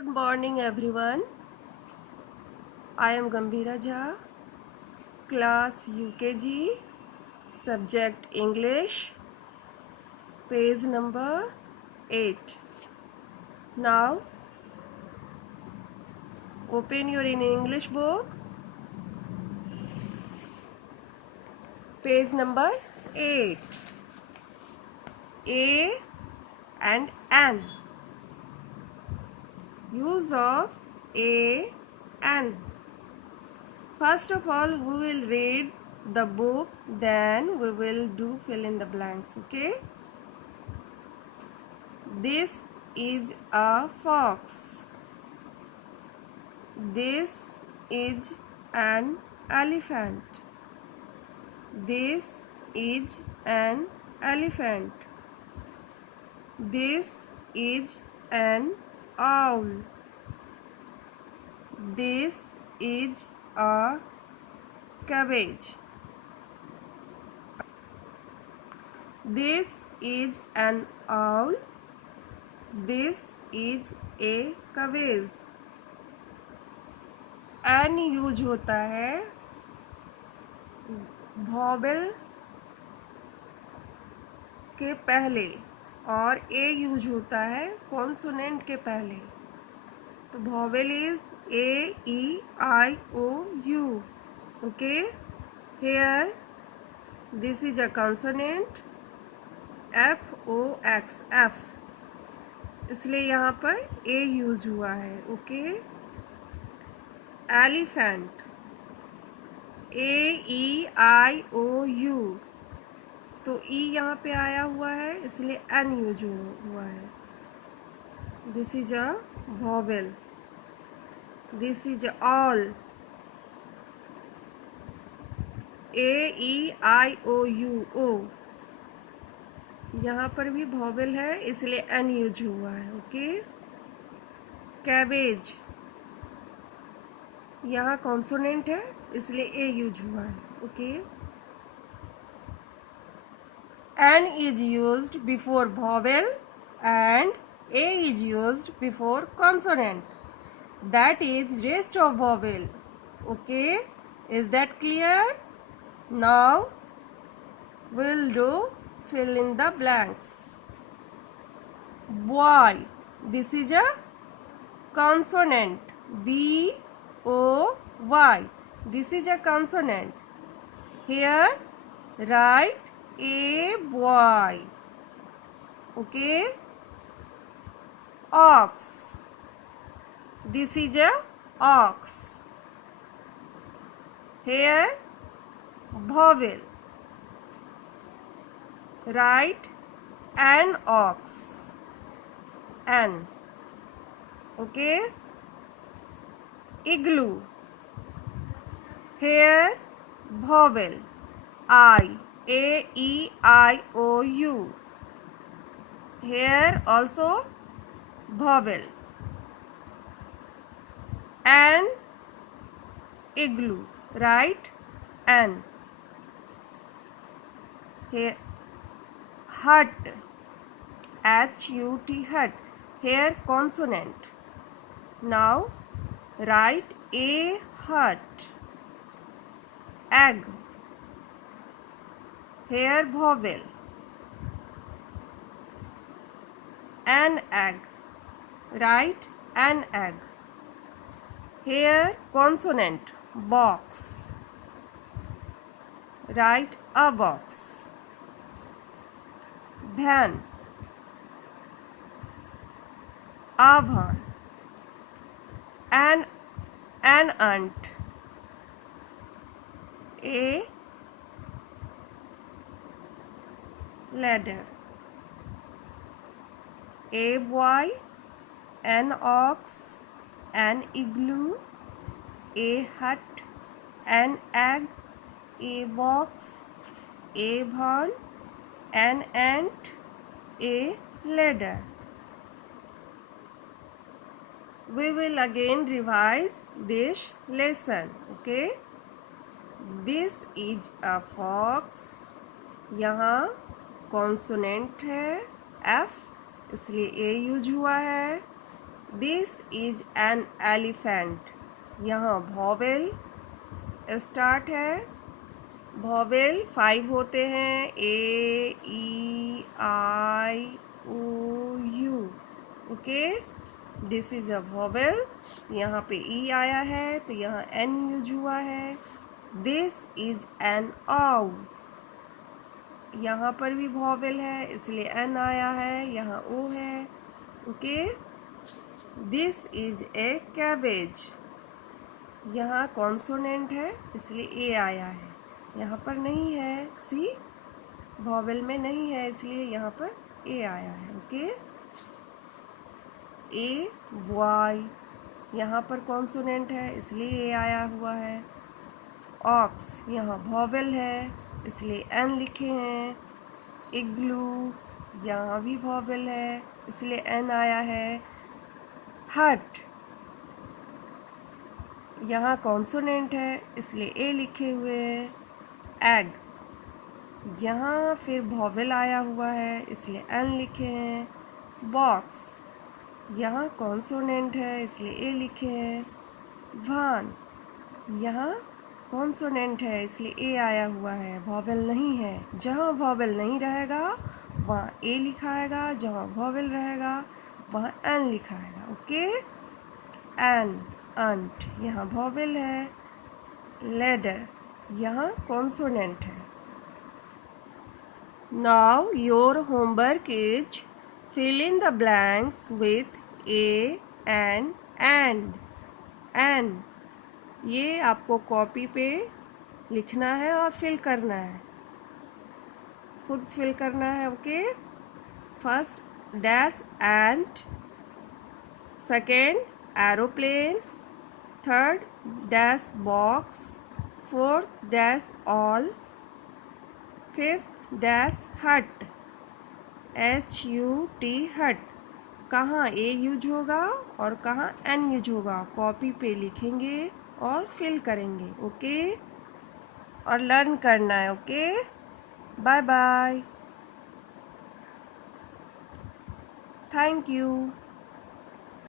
Good morning everyone. I am Gambhira Jha, class UKG, subject English, page number 8. Now open your English book, page number 8. A and N. Use of A and. First of all, we will read the book, then we will do fill in the blanks, okay? This is a fox. This is an elephant. This is an elephant. This is an owl. This is a cabbage. This is an owl. This is a cabbage. An use होता है vowel के पहले और ए use होता है consonant के पहले. तो vowel is A E I O U. Okay, here this is a consonant F O X F, इसलिए यहाँ पर ए यूज हुआ है. Okay, elephant A E I O U, तो ई यहाँ पे आया हुआ है इसलिए एन यूज हुआ है. This is a vowel. This is all A E I O U O, यहाँ पर भी वॉवेल है इसलिए एन यूज हुआ है. ओके, कैबेज यहाँ कॉन्सोनेंट है इसलिए ए यूज हुआ है. Okay, an is used before vowel and a is used before consonant, that is rest of vowel. Okay, is that clear? Now will do fill in the blanks. Boy, this is a consonant. B O Y, this is a consonant. Here write a boy. Okay, ox, this is a ox. Here vowel, write an ox. An. Okay, igloo. Here vowel I, a e I o u. Here also vowel an igloo, write an. Here hut, H U T, hut. Here consonant. Now write a hut. Egg. Here vowel an egg, write an egg. Here consonant box, write a box. Van, a van. An ant, a ladder. A boy, an ox, an igloo, a hut, an egg, a box, a van, an ant, a ladder. We will again revise this lesson. Okay, this is a fox. यहाँ consonant है F, इसलिए A use हुआ है. This is an elephant. यहाँ vowel start है। Vowel 5 होते हैं, A E I O U. Okay, this is a vowel. यहाँ पे ई आया है तो यहाँ एन यूज हुआ है। दिस इज एन आउ। यहाँ पर भी वॉवेल है इसलिए एन आया है, यहाँ ओ है। Okay, this is a cabbage. यहाँ कॉन्सोनेंट है इसलिए ए आया है, यहाँ पर नहीं है। सी वॉवेल में नहीं है इसलिए यहाँ पर ए आया है। ओके, ए वाई। यहाँ पर कॉन्सोनेंट है इसलिए ए आया हुआ है। ऑक्स, यहाँ वॉवेल है इसलिए एन लिखे हैं। इग्लू, यहाँ भी वॉवेल है इसलिए एन आया है। हट, यहाँ कॉन्सोनेंट है इसलिए ए लिखे हुए हैं। एग, यहाँ फिर वॉवेल आया हुआ है इसलिए एन लिखे हैं। बॉक्स, यहाँ कॉन्सोनेंट है इसलिए ए लिखे हैं। वान, यहाँ कॉन्सोनेंट है इसलिए ए आया हुआ है, वॉवेल नहीं है। जहाँ वॉवेल नहीं रहेगा वहाँ ए लिखाएगा, जहाँ वॉवेल रहेगा वहाँ एन लिखाएगा। ओके, एन, अंट, यहाँ वॉवेल है। लेडर, यहाँ कॉन्सोनेंट है। Now your homework is fill in the blanks with a and ये आपको कॉपी पे लिखना है और फिल करना है, खुद फिल करना है। Okay, first dash and, second aeroplane, third dash box, fourth dash all, fifth dash हट, HUT हट। कहाँ ए यूज होगा और कहाँ एन यूज होगा, कॉपी पे लिखेंगे और फिल करेंगे। ओके, और लर्न करना है। Okay, bye bye, thank you.